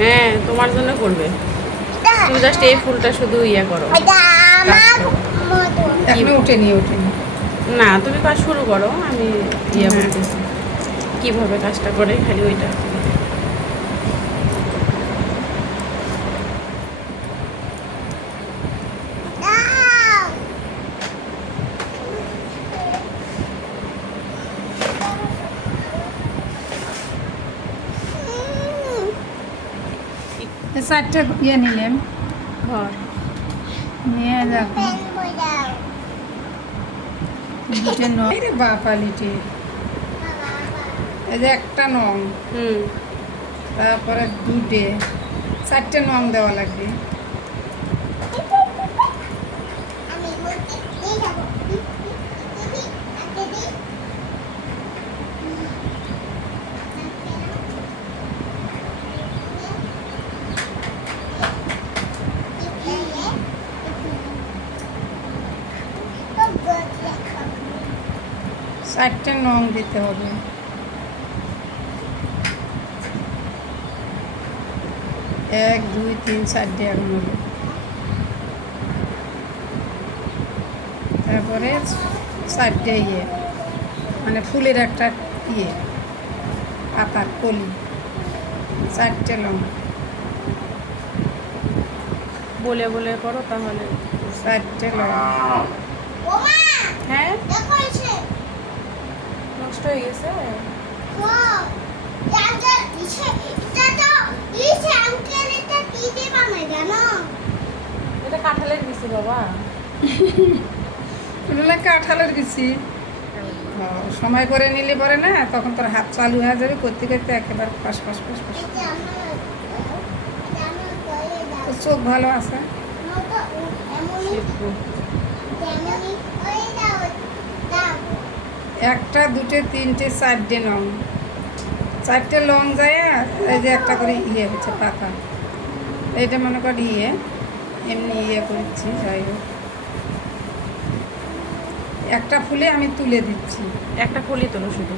হ্যাঁ তোমার জন্য করবে। তুমি জাস্ট এই ফুলটা শুধু ইয়ে করো। এখনো উঠেনি। না তুমি কাজ শুরু করো, আমি ইয়ে বলতেছি কীভাবে কাজটা করে, খালি ওইটা। চারটে ইয়ে নিলাম, ঘর নিয়ে দেখো দুটো নয় রে বাপালিটি, এই যে একটা নং, তারপরে দুটে, চারটে নং দেওয়া লাগবে। চারটে নং দিতে হবে। এক দুই তিন চারটে এখন হলো। তারপরে চারটে ইয়ে মানে ফুলের একটা ইয়ে পাতার কলি, চারটে লং বলে বলে করো তাহলে। চারটে লং। হ্যাঁ নষ্ট হয়ে গেছে। এটা কাঁঠালের বিচি বাবা। কাঁঠালের বিচি সময় করে নিলে পরে না, তখন তোর হাত চালু হয়ে যাবে, করতে করতে একেবারে পাশ পাশ পাশ পাশ। তোর চোখ ভালো আছে। একটা দুটো তিনটে চারটে লং, চারটে লং যায়। এই যে একটা করে ইয়ে হচ্ছে পাতা, এইটা মনে করি ইয়ে এমনি ইয়ে করছি। যাই হোক একটা ফুলে আমি তুলে দিচ্ছি। একটা ফুলই তোলো শুধু,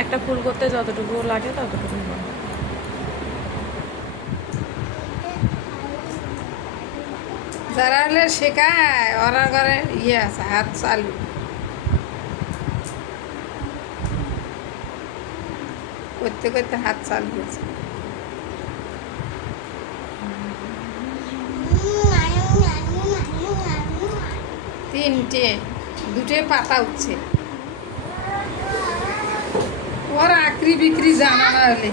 একটা ফুল করতে যতটুকু লাগে ততটুকু। যারা হলে শেখায় ওরা ঘরে ইয়ে আছে, হাত চালু। করতে করতে হাত চালু হয়েছে। তিনটে, দুটো পাতা উঠছে। ওর আঁকড়ি বিক্রি জানা না হলে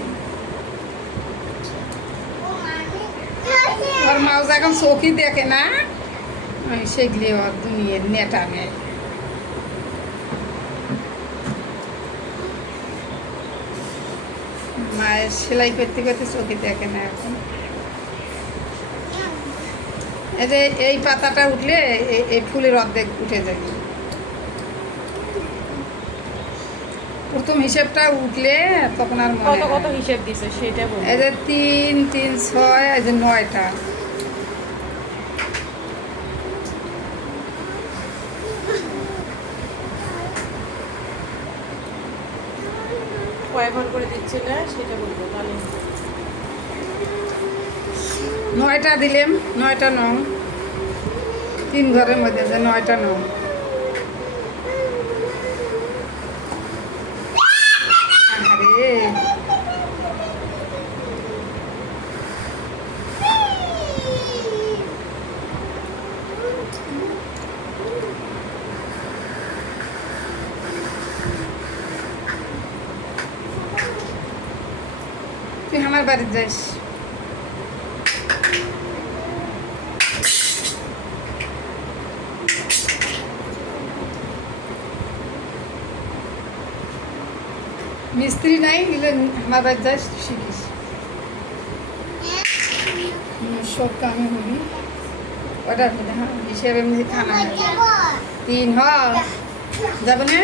ওর মাউস এখন চোখই দেখে না, সেগুলি ওর দুনিয়ার নেটা নেয়। মায়ের সেলাই করতে করতে চোখে দেখে না এখন। এই যে এই পাতাটা উঠলে এই ফুলের অর্ধেক উঠে যাবে। প্রথম হিসেবটা উঠলে তখন আর কত কত হিসেব দিছে সেটা বল। এই যে 3 3 6, এই যে 9টা। কয় ঘর করে দিচ্ছিলে সেটা বলবো তাহলে। 9টা দিলাম, 9টা নং, 3 ঘরের মধ্যে যে 9টা নং। আরে তুই আমার বাড়িতে যাস। মিস্ত্রি নাই গেলে আমার বাড়িতে যাস, শিখিস। সব কামে হবি ওটা হিসেবে এমনি খানা 3 যাবে না।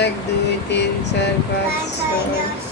1 2 3 4 5 6